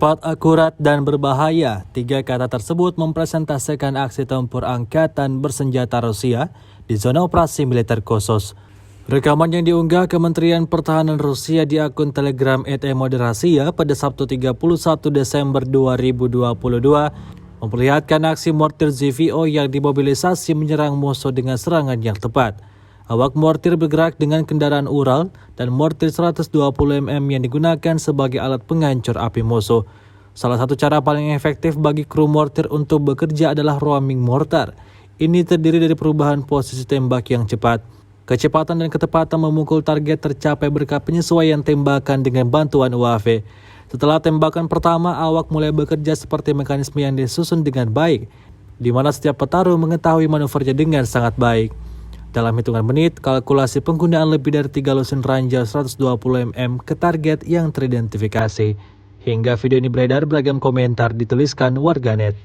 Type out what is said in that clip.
Cepat, akurat, dan berbahaya. Tiga kata tersebut mempresentasikan aksi tempur angkatan bersenjata Rusia di zona operasi militer khusus. Rekaman yang diunggah Kementerian Pertahanan Rusia di akun Telegram @moderasiya pada Sabtu 31 Desember 2022 memperlihatkan aksi mortir ZVO yang dimobilisasi menyerang musuh dengan serangan yang tepat. Awak mortir bergerak dengan kendaraan Ural dan mortir 120 mm yang digunakan sebagai alat penghancur api musuh. Salah satu cara paling efektif bagi kru mortir untuk bekerja adalah roaming mortar. Ini terdiri dari perubahan posisi tembak yang cepat. Kecepatan dan ketepatan memukul target tercapai berkat penyesuaian tembakan dengan bantuan UAV. Setelah tembakan pertama, awak mulai bekerja seperti mekanisme yang disusun dengan baik, di mana setiap petarung mengetahui manuvernya dengan sangat baik. Dalam hitungan menit, kalkulasi penggunaan lebih dari 3 lusin ranjau 120 mm ke target yang teridentifikasi. Hingga video ini beredar, beragam komentar dituliskan warganet.